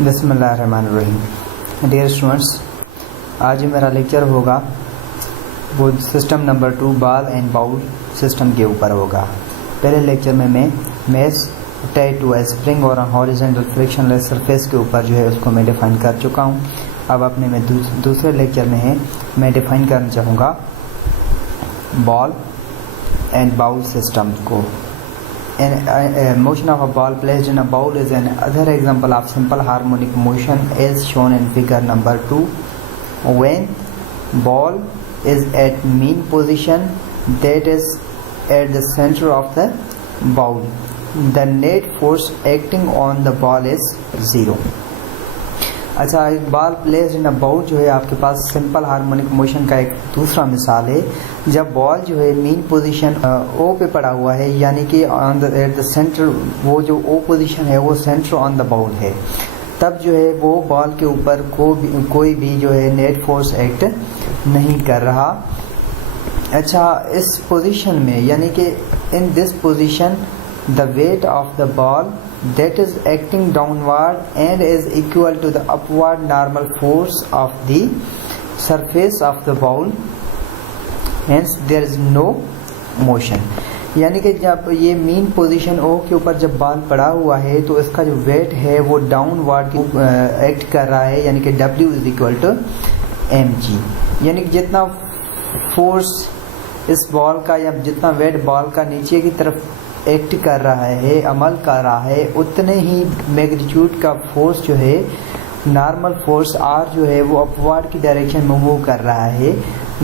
बिस्मिल्लाहिर्रहमानिर्रहीम। Dear students, आज मेरा लेक्चर होगा वो system number 2 ball and bowl system के ऊपर होगा। पहले लेक्चर में मैं mass attach to a spring और हॉरिजॉन्टल फ्रिक्शनलेस सरफेस के ऊपर जो है उसको मैं डिफ़ाइन कर चुका हूँ। अब अपने में दूसरे लेक्चर में है मैं डिफ़ाइन करना चाहूँगा बॉल एंड बाउल सिस्टम को। Motion of a ball placed in a bowl is another example of simple harmonic motion as shown in figure number 2. When ball is at mean position, that is at the center of the bowl, the net force acting on the ball is 0. अच्छा, एक ball placed in a bowl जो है आपके पास simple harmonic motion का एक दूसरा मिसाल है। जब बॉल जो है मीन पोजीशन ओ पे पड़ा हुआ है, यानी कि on the at the centre, वो जो ओ पोजीशन है वो सेंटर ऑन द बाउल है, तब जो है वो बॉल के ऊपर कोई भी जो है नेट फोर्स एक्ट नहीं कर रहा। अच्छा, इस पोजीशन में यानी कि in this position the weight of the ball that is acting downward and is equal to the upward normal force of the surface of the bowl, hence there is no motion। यानी कि जब ये mean position ओ के ऊपर जब ball पड़ा हुआ है तो इसका जो वेट है वो डाउनवर्ड एक्ट कर रहा है, यानी कि W is equal to mg। यानी कि जितना फोर्स इस बॉल का या जितना वेट बॉल का नीचे की तरफ एक्ट कर रहा है, अमल कर रहा है, उतने ही मैग्नीट्यूड का फोर्स जो है नॉर्मल फोर्स R जो है वो अपवर्ड की डायरेक्शन में मूव कर रहा है।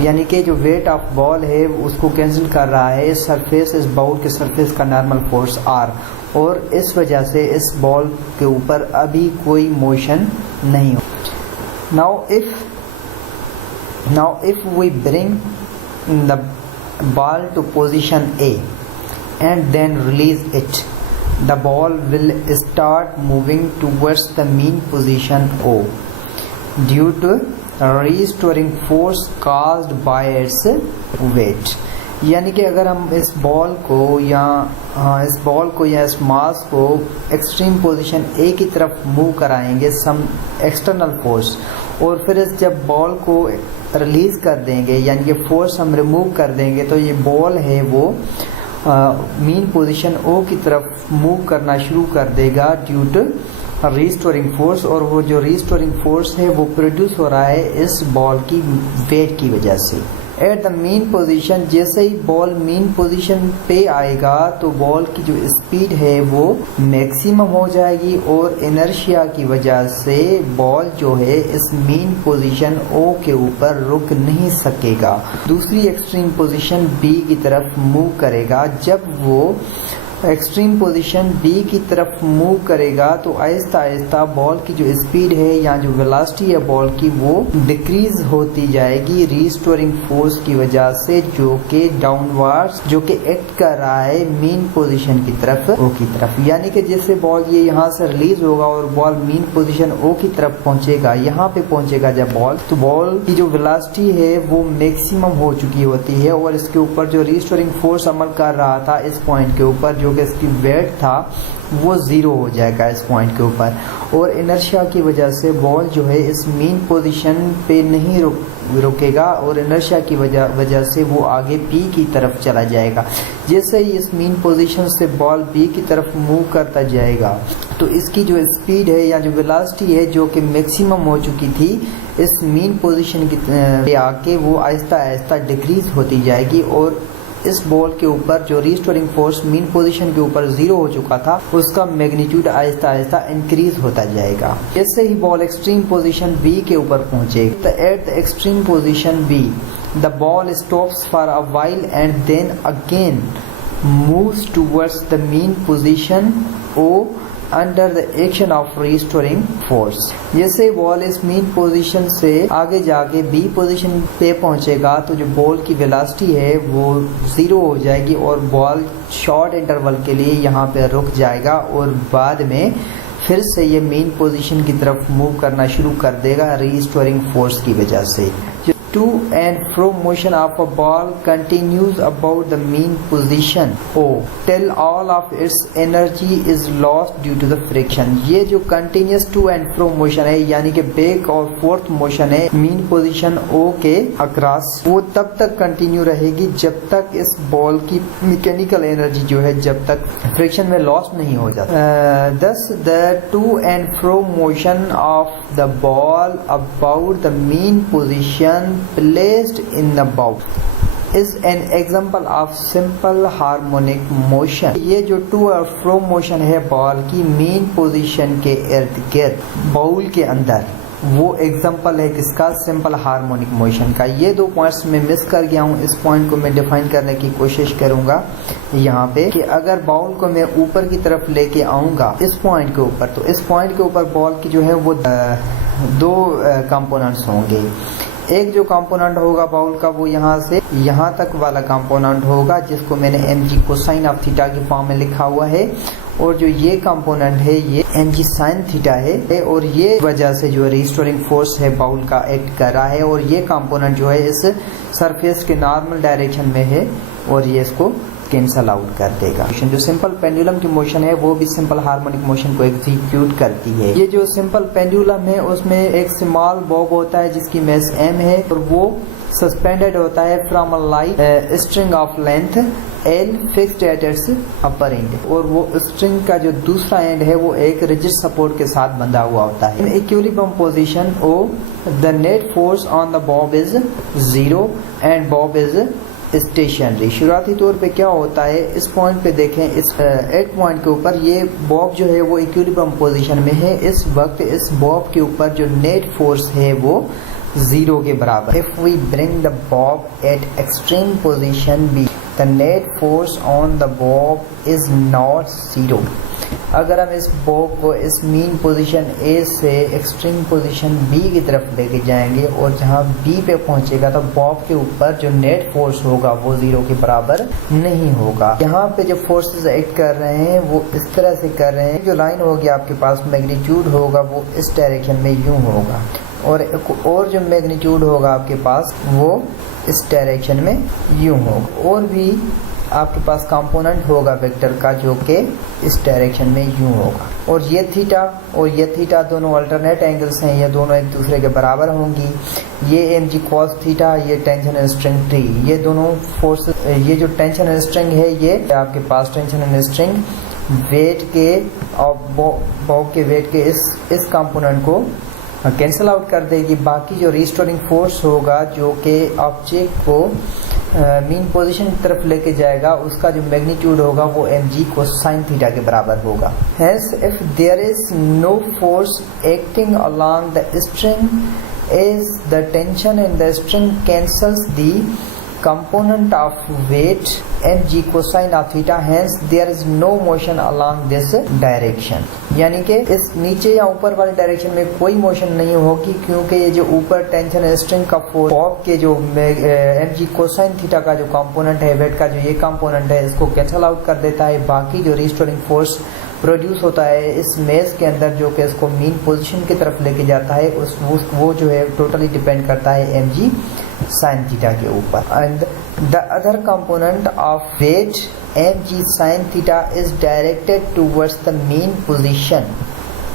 यानी कि जो वेट ऑफ बॉल है उसको कैंसिल कर रहा है सरफेस, इस बाउल के सरफेस का नॉर्मल फोर्स R, और इस वजह से इस बॉल के ऊपर अभी कोई मोशन नहीं हो। Now if we bring the ball to position A and then release it, the ball will start moving towards the mean position O due to restoring force caused by its weight। यानी कि अगर हम इस ball को या इस मास को extreme position A की तरफ मूव कराएंगे सम एक्सटर्नल फोर्स, और फिर जब बॉल को रिलीज कर देंगे यानी कि फोर्स हम रिमूव कर देंगे, तो ये बॉल है वो मीन पोजीशन O की तरफ मूव करना शुरू कर देगा ड्यू टू रिस्टोरिंग फोर्स, और वो जो रिस्टोरिंग फोर्स है वो प्रोड्यूस हो रहा है इस बॉल की वेट की वजह से। एट द मीन पोजीशन, जैसे ही बॉल मीन पोजीशन पे आएगा तो बॉल की जो स्पीड है वो मैक्सिमम हो जाएगी, और इनर्शिया की वजह से बॉल जो है इस मीन पोजीशन O के ऊपर रुक नहीं सकेगा, दूसरी एक्सट्रीम पोजीशन B की तरफ मूव करेगा। जब वो एक्सट्रीम पोजीशन B की तरफ मूव करेगा तो आहिस्ता आहिस्ता बॉल की जो स्पीड है या जो वेलोसिटी है बॉल की वो डिक्रीज होती जाएगी रिस्टोरिंग फोर्स की वजह से, जो कि डाउनवर्ड्स जो कि एक्ट कर रहा है मीन पोजीशन की तरफ O की तरफ। यानी कि जैसे बॉल ये यहाँ से रिलीज होगा और बॉल मीन पोजीशन O की तरफ पहुंचेगा, यहाँ पे पहुंचेगा जब बॉल, तो बॉल की जो वेलोसिटी है वो मैक्सिमम हो चुकी होती है, और इसके ऊपर जो रिस्टोरिंग फोर्स अमल कर रहा था इस पॉइंट के ऊपर, जो कि इसकी वेट था, वो 0 हो जाएगा इस पॉइंट के ऊपर, और इनर्शिया की वजह से बॉल जो है इस मीन पोजीशन पे नहीं रुकेगा, और इनर्शिया की वजह से वो आगे B की तरफ चला जाएगा। जैसे ही इस मीन पोजीशन से बॉल B की तरफ मूव करता जाएगा तो इसकी जो स्पीड है या जो वेलोसिटी है जो कि मैक्सिमम हो चुकी थी इस मीन पोजीशन की आके वो आहिस्ता आहिस्ता डिक्रीज होती जाएगी, और इस बॉल के ऊपर जो रिस्टोरिंग फोर्स मीन पोजीशन के ऊपर 0 हो चुका था उसका मैग्नीट्यूड आहिस्ता आहिस्ता इंक्रीज होता जाएगा। जैसे ही बॉल एक्सट्रीम पोजीशन B के ऊपर पहुंचेगा, at the extreme position B the ball stops for a while and then again moves towards the mean position O under the action of restoring force. जैसे ball इस mean position से आगे जाके B position पे पहुंचेगा तो जो ball की वेलोसिटी है वो 0 हो जाएगी, और बॉल शॉर्ट इंटरवल के लिए यहाँ पे रुक जाएगा, और बाद में फिर से ये मेन पोजीशन की तरफ मूव करना शुरू कर देगा रिस्टोरिंग फोर्स की वजह से। to and fro motion of a ball continues about the mean position O till all of its energy is lost due to the friction। ये जो continuous to and fro motion है यानी कि back और fourth motion है mean position O के across, वो तब तक कंटिन्यू रहेगी जब तक इस बॉल की मैकेनिकल एनर्जी जो है जब तक फ्रिक्शन में लॉस नहीं हो जाता। Thus the to and fro motion of the ball about the mean position placed in the bowl is an example of simple harmonic motion। ये जो टू और फ्रो मोशन है बॉल की मेन पोजीशन के इर्द गिर्द बाउल के अंदर, वो एग्जाम्पल है किसका? सिंपल हार्मोनिक मोशन का। ये दो पॉइंट्स में मिस कर गया हूँ, इस पॉइंट को मैं डिफाइन करने की कोशिश करूंगा यहाँ पे कि अगर बॉल को मैं ऊपर की तरफ लेके आऊंगा इस पॉइंट के ऊपर, तो इस पॉइंट के ऊपर बॉल की जो है वो दो कंपोनेंट्स होंगे। एक जो कंपोनेंट होगा बाउल का वो यहाँ से यहाँ तक वाला कंपोनेंट होगा जिसको मैंने mg कोसाइन ऑफ थीटा की फॉर्म में लिखा हुआ है, और जो ये कंपोनेंट है ये mg साइन थीटा है, और ये वजह से जो रिस्टोरिंग फोर्स है बाउल का एक्ट कर रहा है, और ये कंपोनेंट जो है इस सरफेस के नॉर्मल डायरेक्शन में है और ये इसको कैंसल आउट कर देगा। जो सिंपल पेंडुलम की मोशन है वो भी सिंपल हार्मोनिक मोशन को एग्जीक्यूट करती है। ये जो सिंपल पेंडुलम है उसमें एक स्मॉल बॉब होता है जिसकी मास m है, और वो सस्पेंडेड होता है from a light string of length L fixed at its upper and, और वो स्ट्रिंग का जो दूसरा एंड है वो एक रिजिड सपोर्ट के साथ बंधा हुआ होता है। In equilibrium position O the net force on the bob is 0 and Bob is stationary. शुरुआती तौर पे क्या होता है, इस पॉइंट पे देखें, इस एट पॉइंट के ऊपर ये बॉब जो है वो इक्विलिब्रियम पोजीशन में है। इस वक्त इस बॉब के ऊपर जो नेट फोर्स है वो 0 के बराबर। If we bring the bob at extreme position B the net force on the bob is not 0। अगर हम इस बॉब को इस मीन पोजीशन A से एक्सट्रीम पोजीशन B की तरफ लेके जाएंगे और जहां B पे पहुंचेगा तो बॉब के ऊपर जो नेट फोर्स होगा वो 0 के बराबर नहीं होगा। यहाँ पे जो फोर्सेस एक्ट कर रहे हैं वो इस तरह से कर रहे हैं, जो लाइन होगी आपके पास मैग्नीट्यूड होगा वो इस डायरेक्शन में यूं होगा, और जो मैग्नीट्यूड होगा आपके पास वो इस डायरेक्शन में यूं होगा, और भी आपके पास कंपोनेंट होगा वेक्टर का जो कि इस डायरेक्शन में यूं होगा, और ये थीटा और ये थीटा दोनों अल्टरनेट एंगल्स हैं, ये दोनों एक दूसरे के बराबर होंगी। ये mg cos थीटा, ये टेंशन एंड स्ट्रिंग T, ये दोनों फोर्स, ये जो टेंशन एंड स्ट्रिंग है ये आपके पास टेंशन एंड स्ट्रिंग वेट के और बॉब के वेट के इस कंपोनेंट को कैंसल आउट कर देगी। बाकी जो रिस्टोरिंग फोर्स होगा जो कि ऑब्जेक्ट को मीन पोजीशन की तरफ लेके जाएगा, उसका जो मैग्नीट्यूड होगा वो mg कोसाइन थीटा के बराबर होगा। Hence, if there is no force acting along the string as the tension in the string cancels the component of weight mg cosine of theta, hence there is no motion along this direction। यानी कि इस नीचे या ऊपर वाले direction में कोई motion नहीं होगी, क्योंकि ये जो ऊपर टेंशन स्ट्रिंग का फोर्स बॉब के जो mg कोसाइन थीटा का जो कंपोनेंट है, वेट का जो ये कंपोनेंट है, इसको कैंसल आउट कर देता है। बाकी जो रिस्टोरिंग फोर्स प्रोड्यूस होता है इस मेज के अंदर जो कि इसको मीन पोजीशन की तरफ लेके जाता है, वो जो है टोटली डिपेंड करता है mg साइन थीटा के ऊपर। And the other component of weight mg sine theta is directed towards the mean position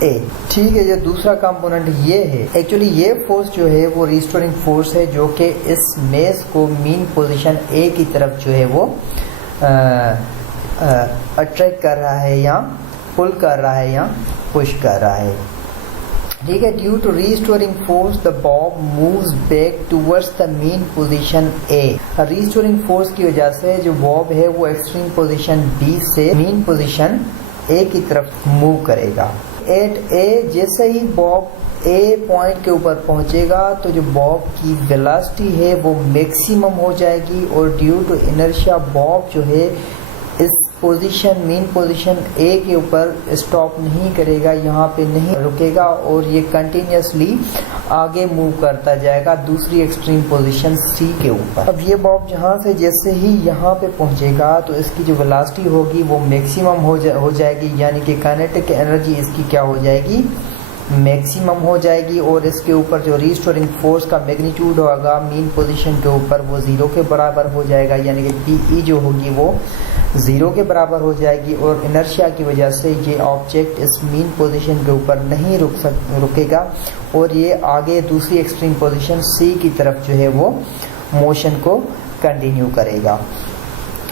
A। ठीक है, जो दूसरा कंपोनेंट ये है, एक्चुअली ये फोर्स जो है वो रिस्टोरिंग फोर्स है जो कि इस मेज को मीन पोजीशन A की तरफ जो है वो अट्रैक्ट कर रहा है या पुल कर रहा है या पुश कर रहा है। ठीक है, due to restoring force the bob moves back towards the mean position A। Restoring force की वजह से जो बॉब है वो एक्सट्रीम पोजीशन B से मीन पोजीशन A की तरफ मूव करेगा। एट A जैसे ही बॉब A पॉइंट के ऊपर पहुंचेगा तो जो बॉब की वेलोसिटी है वो मैक्सिमम हो जाएगी, और ड्यू टू इनर्शिया बॉब जो है इस पोजीशन मीन पोजीशन A के ऊपर स्टॉप नहीं करेगा, यहाँ पे नहीं रुकेगा, और ये कंटिन्यूसली आगे मूव करता जाएगा दूसरी एक्सट्रीम पोजीशन C के ऊपर। अब ये बॉब जहाँ से जैसे ही यहाँ पे पहुँचेगा तो इसकी जो वेलोसिटी होगी वो मैक्सिमम हो जाएगी, यानी कि काइनेटिक एनर्जी इसकी क्या हो जाएगी, मैक्सिमम हो जाएगी और इसके ऊपर जो रीस्टोरिंग फोर्स का मैग्नीट्यूड होगा मीन पोजीशन के ऊपर वो 0 के बराबर हो जाएगा, यानी कि पी जो होगी वो 0 के बराबर हो जाएगी और इनर्शिया की वजह से ये ऑब्जेक्ट इस मीन पोजीशन के ऊपर नहीं रुकेगा और ये आगे दूसरी एक्सट्रीम पोजीशन सी की तरफ जो है वो मोशन को कंटिन्यू करेगा।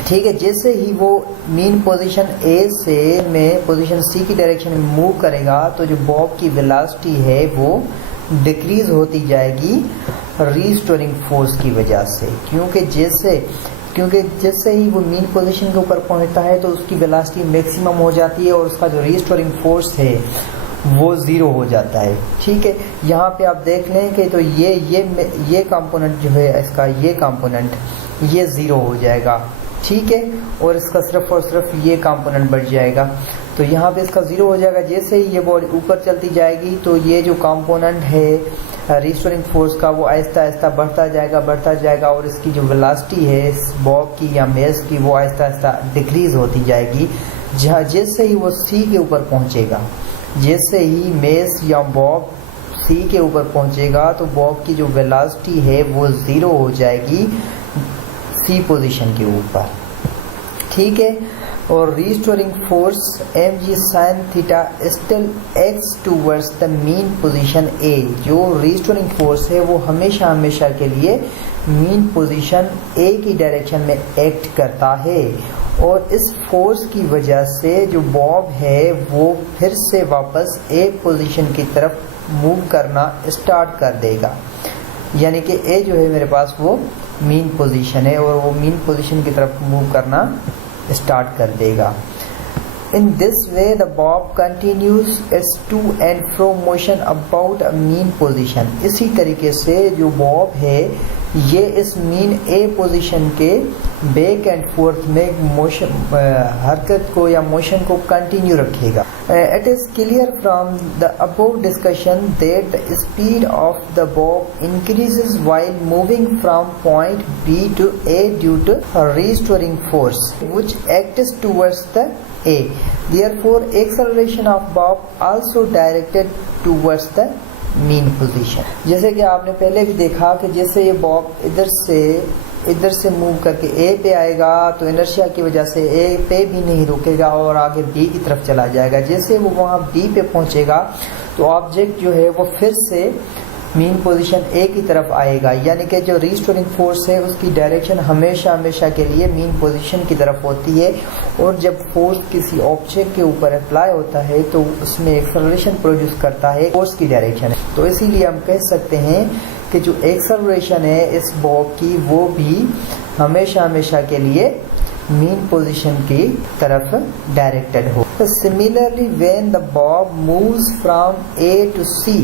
ठीक है, जैसे ही वो मीन पोजीशन ए से में पोजीशन सी की डायरेक्शन में मूव करेगा तो जो बॉब की वेलोसिटी है वो डिक्रीज होती जाएगी रीस्टोरिंग फोर्स की वजह से, क्योंकि जैसे ही वो मीन पोजीशन के ऊपर पहुंचता है तो उसकी वेलोसिटी मैक्सिमम हो जाती है और उसका जो रीस्टोरिंग फोर्स है वो 0 हो जाता है। ठीक है, यहाँ पे आप देख लें कि तो ये कंपोनेंट जो है इसका ये कंपोनेंट ये 0 हो जाएगा। ठीक है, और इसका सिर्फ और सिर्फ ये कंपोनेंट बढ़ जाएगा, तो यहाँ पे इसका 0 हो जाएगा। जैसे ही ये बॉडी ऊपर चलती जाएगी तो ये जो कंपोनेंट है रीस्टोरिंग फोर्स का वो आहिस्ता आहिस्ता बढ़ता जाएगा और इसकी जो वेलोसिटी है इस बॉब की या मेस की वो आहिस्ता आहिस्ता डिक्रीज होती जाएगी। जहाँ जैसे ही वो सी के ऊपर पहुँचेगा, जैसे ही मेस या बॉब सी के ऊपर पहुँचेगा तो बॉब की जो वेलोसिटी है वो 0 हो जाएगी सी पोजीशन के ऊपर। ठीक है, और restoring force mg sin theta still acts towards the mean position A. जो रीस्टोरिंग फोर्स है वो हमेशा के लिए मीन पोजीशन ए की डायरेक्शन में एक्ट करता है और इस फोर्स की वजह से जो बॉब है वो फिर से वापस ए पोजीशन की तरफ मूव करना स्टार्ट कर देगा, यानी कि ए जो है मेरे पास वो मीन पोजीशन है और वो मीन पोजीशन की तरफ मूव करना स्टार्ट कर देगा। In this way the bob continues its to and fro motion about a mean position. इसी तरीके से जो बॉब है ये इस मीन ए पोजीशन के बैक एंड फोर्थ में मोशन हरकत को या मोशन को कंटिन्यू रखेगा। It is clear from the above discussion that the speed of the bob increases while moving from point B to A due to restoring force which acts towards the A. Therefore, acceleration of bob also directed towards the mean position. जैसे कि आपने पहले भी देखा कि जैसे ये Bob इधर से मूव करके ए पे आएगा तो इनर्शिया की वजह से ए पे भी नहीं रुकेगा और आगे बी की तरफ चला जाएगा। जैसे वो वहाँ बी पे पहुँचेगा तो ऑब्जेक्ट जो है वो फिर से मीन पोजीशन ए की तरफ आएगा, यानी कि जो रीस्टोरिंग फोर्स है उसकी डायरेक्शन हमेशा के लिए मीन पोजीशन की तरफ होती है और जब फोर्स किसी ऑब्जेक्ट के ऊपर अप्लाई होता है तो उसमें एक्सेलरेशन प्रोड्यूस करता है फोर्स की डायरेक्शन है। तो इसीलिए हम कह सकते हैं कि जो एक्सेलरेशन है इस बॉब की वो भी हमेशा के लिए मीन पोजीशन की तरफ डायरेक्टेड हो। Similarly when the bob moves from A to C,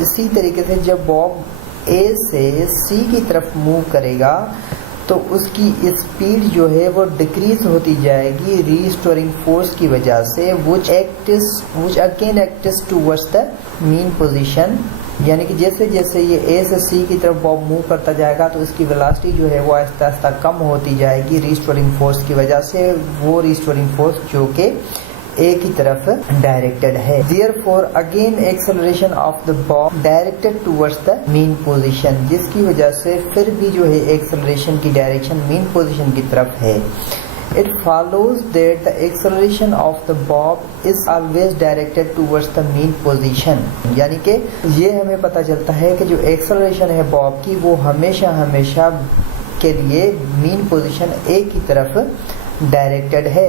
इसी तरीके से जब बॉब ए से सी की तरफ मूव करेगा तो उसकी स्पीड जो है वो डिक्रीज होती जाएगी रीस्टोरिंग फोर्स की वजह से which again acts towards the mean position। यानी कि जैसे ये ए से सी की तरफ बॉब मूव करता जाएगा तो इसकी वेलोसिटी जो है वो आहिस्ता आहिस्ता कम होती जाएगी रीस्टोरिंग फोर्स की वजह से, वो रीस्टोरिंग फोर्स जो कि ए की तरफ डायरेक्टेड है। Therefore again acceleration of the bob directed towards the mean position, जिसकी वजह से फिर भी जो है एक्सेलरेशन की डायरेक्शन मीन पोजीशन की तरफ है। It follows that the acceleration of the bob is always directed towards the mean position। यानी कि ये हमें पता चलता है कि जो एक्सेलरेशन है बॉब की वो हमेशा के लिए मीन पोजीशन ए की तरफ डायरेक्टेड है,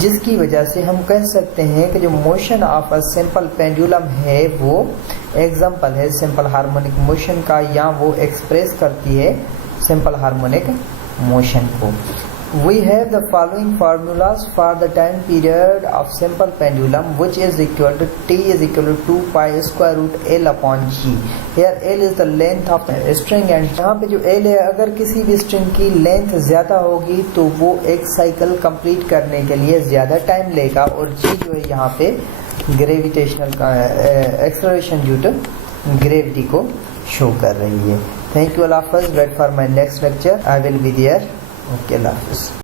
जिसकी वजह से हम कह सकते हैं कि जो motion of a simple pendulum है वो एग्जाम्पल है सिंपल हार्मोनिक मोशन का, या वो एक्सप्रेस करती है सिंपल हार्मोनिक मोशन को। We have the following formulas for the time period of simple pendulum, which is equal to t is equal to 2 pi square root L upon G. Here L is the length of the string and यहाँ पे जो L है अगर किसी भी string की length ज्यादा होगी तो वो एक साइकिल कंप्लीट करने के लिए ज्यादा टाइम लेगा और G जो है यहाँ पे gravitational acceleration due to gravity को शो कर रही है। Thank you all of us. Wait for my next lecture. I will be there. Okay, Allah Hafiz.